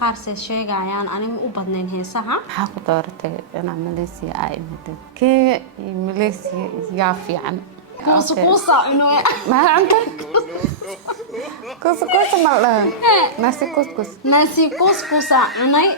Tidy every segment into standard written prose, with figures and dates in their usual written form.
قارس الشيء عيان أنا مقبضنين هي صح؟ حاكو دورتي أنا ماليزيا عائمتي كي ماليزيا يافي عن كوسة إنه ما أنت كوس ماله ناسي كوس ناسي كوسة عني.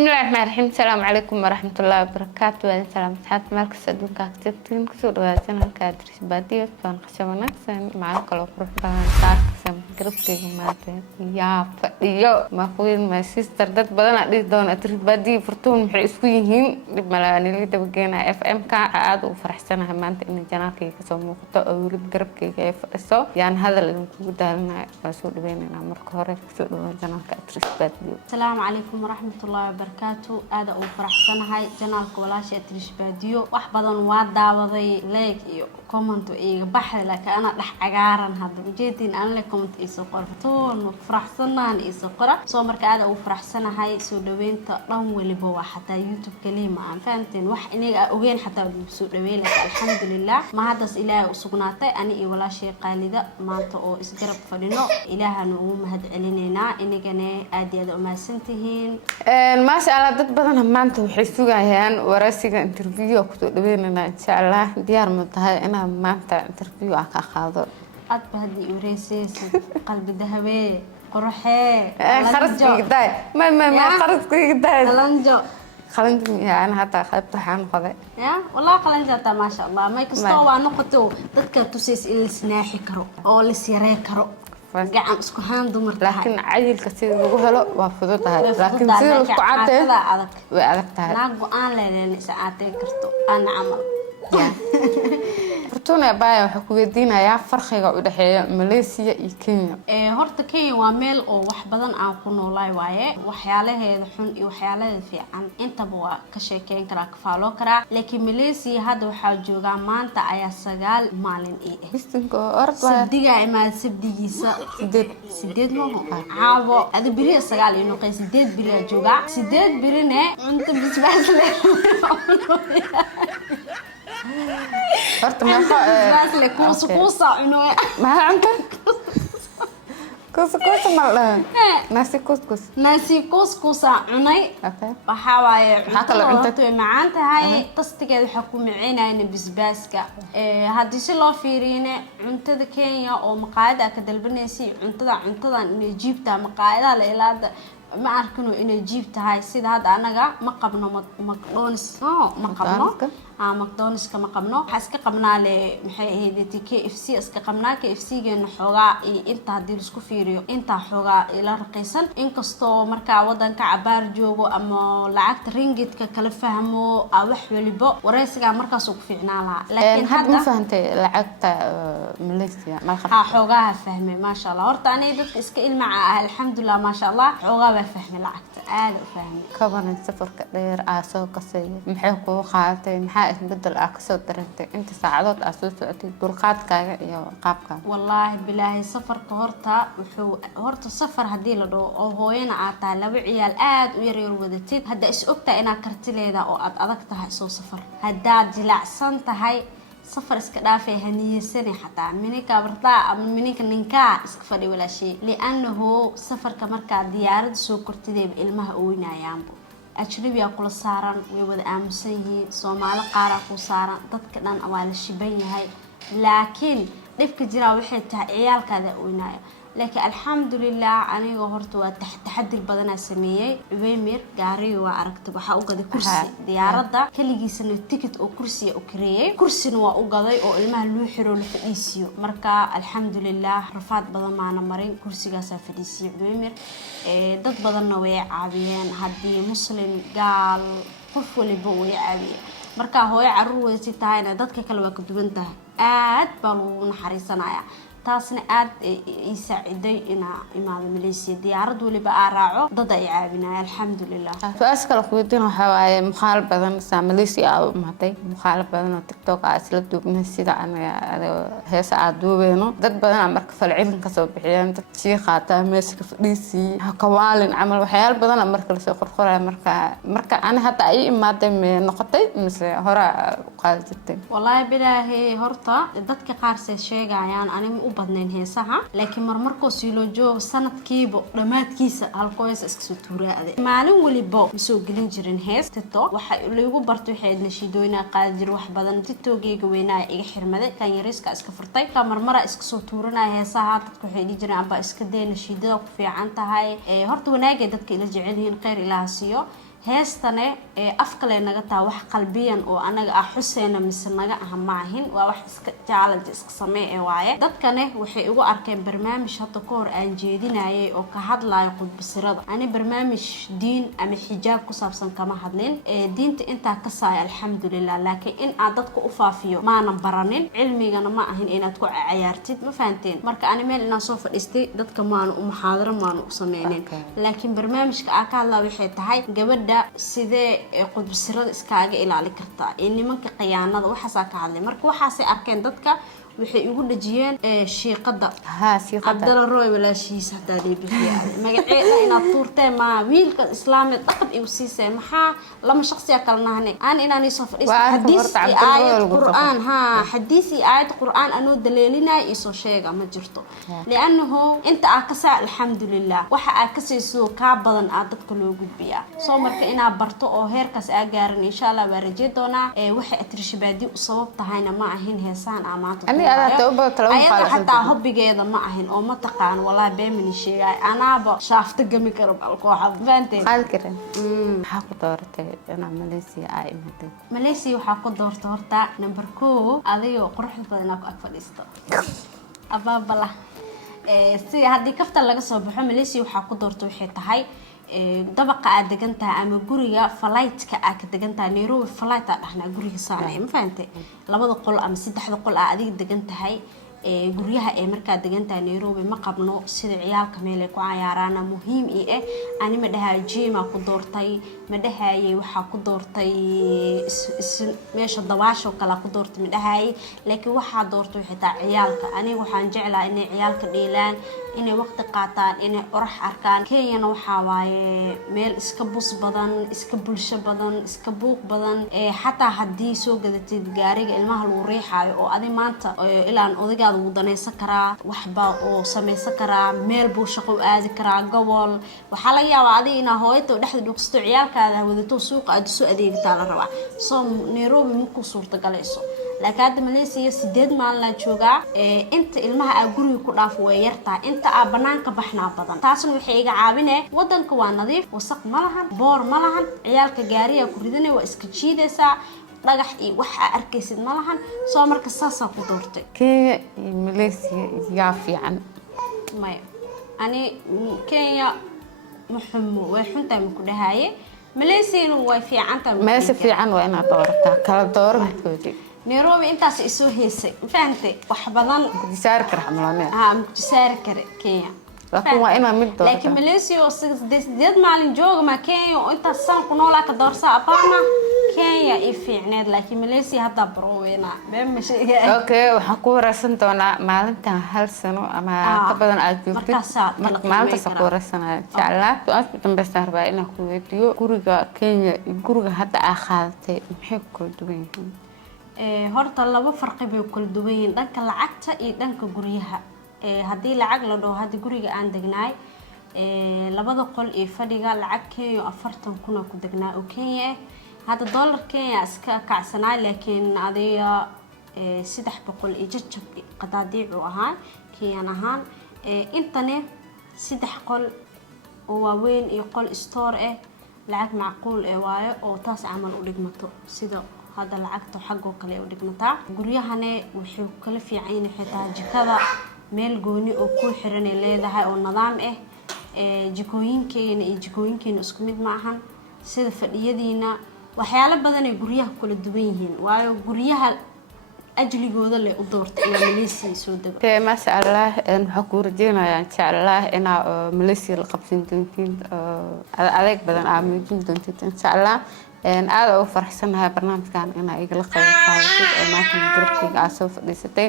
بسم الله الرحمن الرحيم. السلام عليكم ورحمة الله وبركاته. وعليكم السلام صحات مالك سدون كاكتين كسور واسنا كادريس بادية فان خشبنا سن معك لو قرب بان ساكسم قربتي ماتين يا فديو ما خوين ما سيستر دad badan adii doon adriis baadiyة furtuun maxay isku yihiin dib malaani dabageena FM ka aad u faraxsanahay maanta in janaalkayga ka soo muuqato oo weli garabkayga ay fadhiso yaan hadal idinku daalnaa waa soo dhaweynaa marka hore soo dhawaan janaalka adriis baadiyo. السلام عليكم ورحمة الله وبركاته. هذا أو فرحسنا هاي جنال كولاش أتريش باديو وحبضن وادا وضي ليك كومنت إيه بحر لك أنا رح أجارن هذا جيتين أنا لكم تيسقر فتون فرحسنا نيسقرة صومر كهذا أو فرحسنا هاي سودوين تقرم واللي بوا حتى يوتيوب كلمة عن فهمتين وح إني أوجين حتى سودوين لك الحمد لله ما هذا إله وسقناته أنا ولا شيء قال ذا ما تقو إسقرب فلنا إله نوم هاد علينا إني جنا أدي هذا ما سنتهين ما شاء الله dad badan maanta waxay sugayaan waraysiga interview ku soo dhaweynana insha Allah diyaar ma tahay inaan maanta interview ka qaado أد بهدي وريسيس قلب ذهبي قرحة خرجت قداي ما خرجت قداي قلنجو يعني أنا حتى خدت حان قضاء يا والله قلنجة ما شاء الله ما يكستوى نقطة تذكر تسيس السناحي كرو أو السيرة كرو قاعد اسكو هان دمر لكن عيل كثير وهلا وافضتها لكن سير اسكو عادة وعدتها ناقو أنا لين ساعتين كرتو أنا عمل فرتونا باي waxaa ku weydiinayaa farqiga u dhaxeeya Malaysia iyo Kenya horta Kenya waa meel oo wax badan aan ku noolaay waaye waxyaalaheeda xun iyo waxyaalaheeda fiican intaba waa ka sheekeyn karaa ka faalo karaa laakiin Malaysia hadda waxaa jooga maanta ayaa 9 maalin bistinko orda sidiga imaad sabdigiisa sideed ma caawo adu biri 9 inuu qeys 8 biri jooga 8 birine cunto bisbaas leh horta ma بس لك كوسة إنه ما أنت كوس ماله ناسي كوسة عني وحاوي عطوا معانته هاي تصدق حكومة عينا إن بسباسكا هذا شيء الله فيرينا عنتذا كينيا أو مقاعدة كده البنيسي عنتذا إنه جيبتها مقاعدة لإلاد ما أركنه إنه جيبتها هاي سيد هذا أنا ما قبنا ماكدونالدز ما قبنا ماكدونالدز كما قبنا حسك قبنا لمحي هذي كي اف سي اسك قبنا كي اف سي جن حوغا انت هدي لسكو فيريو انت حوغا الى رقيسن انكستو marka wadanka cabaar joogo ama lacagta ringgit kala fahmo wax waliba wareysiga markaas uu ku fiicnaa laakiin hadda ma fahantay lacagta Malaysia ma khatar xoogaha fahmay ma sha Allah horta anay dadka iska ilmaca alxamdulillah ma sha Allah xoogaha fahmay lacagta aad u fahmay kaban safarka dheer soo qasay maxay ku qaadatay maxaa isbedel ka soo darantay inta saacadood soo socotay dulqaadkaaga iyo qaabkaaga wallahi billahi safarka horta safar hadii la dhaho oo hooyana aad tahay laba ciyaal aad u yar wadatid hadda is ogtaa inaad kartileeda oo aad adag tahay soo safar haddaad jilacsan tahay سفر اسكدافي هنيه سنة حتى منك برطاء منك ننكا اسكفري ولا شيء لأنه سفر كمركا ديارد سوكرتي دي بإلمها اوينا يامبو أجربي أقول ساران ويود أمسيه سومال قارقو ساران تدكدان أوال الشبين هاي لكن دفك جرا وحي عيال كذا اوينا لكن الحمد لله أنا جهرت وتحدي البدن السمية ويمير جاري وعركت بحاول كرسي ديارة كل جيسن التيكت أو كرسي أو كرسي وأوجدي أو المهلو حلو الفديسيو مركا الحمد لله رفعت بدن معنا مرين كرسي جالس الفديسيو ويمير ضد بدن نوع عبيان هدي مسلم قال قفوا اللي بوي عبيان مركا هو عروسي تاينا ضد كل وقت بنته آد بالون حريصنا taasna aad isaaciday imaado Malaysia diyaarad waliba raaco dad ay caawinay alxamdulillah taas kala qoydin waxa waaye muxaal badan Malaysia oo maatay muxaal badan oo TikTok asla duubna sida anaga heesa aduubeeno dad badan marka falcilin ka soo bixiyaan dad si qaata meesha fadhiisi kawaalin amal waxyaal badan marka la soo qorqoray marka ana hata ay imaaday noqotay mise hore qaaditay والله بالله هرتا dadka qaar say sheegayaan aniga u badnayn heesaha laakiin marmarkoo siilo joog sanadkiiba dhamaadkiisa halkoo hees iska soo tuuraade maalin waliba soo gelin jirin hees tito waxa lagu bartay waxay nashiidooyina qaadi jir wax badan titoogeega weynaa iga xirmaday kan yariska iska furtay ka marmara iska soo tuuranaa heesaha dadku waxay dhijireen aba iska dee nashiidada ku fiican tahay horta wanaagay dadka ila jecel yihiin khayr ilaaha siiyo heestane afkale naga taa wax qalbiyan oo anaga ah xuseena mise naga ah maahin waa wax iska challenge iska samee waaye dadkane waxay ugu arkeen barnaamij hadda ka hor aan jeedinayay oo ka hadlayo qudbisirada ani barnaamij diin ama xijaab ku saabsan kama hadlin diinta inta ka saay alxamdulillah laakiin in aad dadka u faafiyo maanan baranin cilmigana ma ahin inaad ku ciyaartid ma fahanteen marka ani meel inaan soo fadhiistay dadka maanu u muxaadaro maanu u sameeynin laakiin barnaamijka aan ka hadlaa waxay tahay gabadha sidee qudbisirada iskaaga ilaali kartaa nimanka khiyaanada waxaas ka hadlay marka waxaasay arkeen dadka waxay ugu dhajiyeen shiiqada Abdalla Roy walaashiis hadaa deebixiya magaceeda inaad tuurtay ma wiilka islaamid dhaqan iyo siisay maxaa lama shakhsiya kala nahnay aan inaan soo fadhiisto xadiis aayad quraan xadiis aayad quraan anoo daleelinay isoo sheega ma jirto li'annahu inta aan ka saa alxamdulillah waxa aan ka siiso ka badan aad dadka loo gudbiyaa soo marka inaa barto oo heerkaas aa gaarin insha Allah waa rajay doonaa waxa atriishabaadi u sabab tahayna ma ahin heesaan amaanta ayada hataa hobbigeeda ma ahin oo ma taqaan walaa beemani sheegay anaaba shaafta gami karo balkooxa faanteen halkan waxa ku doortay inaa Malaysia ay imaatay Malaysia waxa ku doortay horta number 2 adiga quruxda badan ku ag fadhiisto ababala si hadii kafta laga soo baxo Malaysia waxa ku doortay waxay tahay dabaqa aad degan tahay ama guriga flight-ka aad ka degan tahay Nairobi flight aad dhahnaa guriga saanay ma fahamtay labada qol ama saddexda qol aad adiga degan tahay guryaha ee marka degan tahay Nairobi ma qabno sida ciyaalka meel ay ku ciyaaraan muhiim ani ma dhahay jima ku doortay ma dhahay waxa ku doortay meesha dawaasho kala ku doortay ma dhahay laakiin waxa doortay xitaa ciyaalka aniga waxaan jeclaa inay ciyaalka dheelaan inay waqti qaataan inay orax arkaan Kenya waxa waaye meel iska bus badan iska bulsho badan iska buuq badan xataa hadii soo gadatid gaariga ilmaha lagu riixayo oo adi maanta ilaan odiga uu danaysan karaa waxba oo sameeysan karaa meel buu shaqo aadi karaa gobol waxa laga yaabaa adi ina hooyada dhexda dhugsto ciyaalkaada wadato suuqa aad soo adeegtaa la rabaa soo Nairobi ma ku suurta galayso laakiin Malaysia 8 maalin la joogaa inta ilmaha ay guriga ku dhaaf way yartaa inta aan banaanka baxnaa badan taasna waxay iga caawinay wadanka waa nadiif wasaq ma lahan boor ma lahan ciyaalka gaariga ku ridanay waa iska jiidaysaa dhagax iyo waxa arkaysid ma lahan soo marka saasa ku doortay Kenya iyo Malaysia yaa fiican may ani Kenya muxumo way xuntaa ku dhahaye Malaysia way fiican tahay meesha fiican waa inaad doorataa kala doorantoodii Nairobi intaas isoo heesay fahamtay wax badan disaar kar xamlaanay disaar kar Kenya laakiin waa inaa mid doorata laakiin Malaysia oo 8 maalin jooga ma Kenya oo inta san ku noolaa ka doorsa abana Kenya ay fiicneed laakiin Malaysia hadda baroweyna ma sheegay okay waxa ku waraysan doonaa maalintan hal sano ama ka badan aad joogtid maalinta ku waraysanaa insha Allah aad dambaysan rabaa inaan ku weydiiyo guriga Kenya iyo guriga hadda aad qaadatay maxay ku kala duwan yihiin horta laba farqi bay kala duwan yihiin dhanka lacagta iyo dhanka guryaha hadii lacag la dhaho hadii guriga aan degnaay labada qol ee fadhiga lacag Kenya 40,000 ku degnaa oo Kenya hada dollar Kenya iska kacsanaa laakiin adiga 300 iyo jajab qadaadiic oo ahaan Kenya ahaan intane 3 qol oo waaweyn iyo qol store lacag macquul waayo oo taas amal u dhigmato sida هذا العقد حقه كله ودقمتها guriyahane wuxuu kala fiican yahay xitaa jikada meel gooni oo ku xiran leedahay oo nidaam jikooyinkeena isku mid ma ahan sida fadhiyadiina waxyaalo badan ay guriyaha kala duwan yihiin waayo guriyaha ajligooda leh u doortay in Malaysia soo dago ma sha Allah waxa ku rajeenayaa insha Allah ina Malaysia la qabsan doontiin adeeg badan aad muujin doontiin insha Allah aad oo faraxsanahay barnaamijkan ina iga la qayb qaadato oo maanta durkiga aad soo fadhiisatay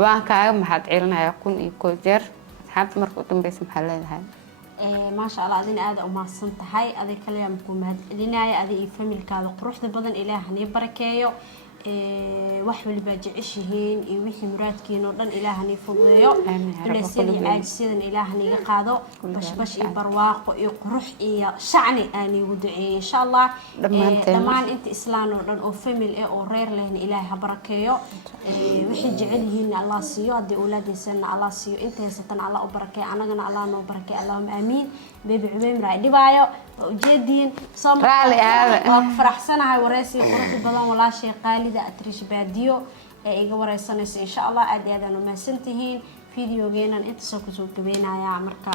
waan kaaga mahad celinayaa kun iyo koo jeer asxaabta markuu dambeysay maxaa leedahay ما شاء الله أدين هذا وما صنت هاي هذا كلام كم هاد لنا هذا family كذا قروح ذا بدن إله هني بركيو wax waliba jeceshihiin iyo wixii muraadkiina oo dhan ilaahani fududeeyo culaysyada iyo caajisyadan ilaahani iga qaado bashbash iyo barwaaqo iyo qurux iyo shacni aan igu duceeyay insha Allah dhammaan inta islaan oo dhan oo family oo reer lehna ilaahay ha barakeeyo wixii jecel yihiin Allah siiyo hadii awlaadiisana Allah siiyo inta haysatan Allah u barakeeyo anagana Allah noo barakeeyo Allahumma amiin beebi cumeym raay dhibaayo ujeedin raali aada waa faraxsanahay wareysi qurux badan walaashay qaalida atrish baadiyo ee iga wareysanaysa insha Allah aad iyo aad aan u mahadsantihiin fiidiyogeenan inta soo ku soo gabeynaya marka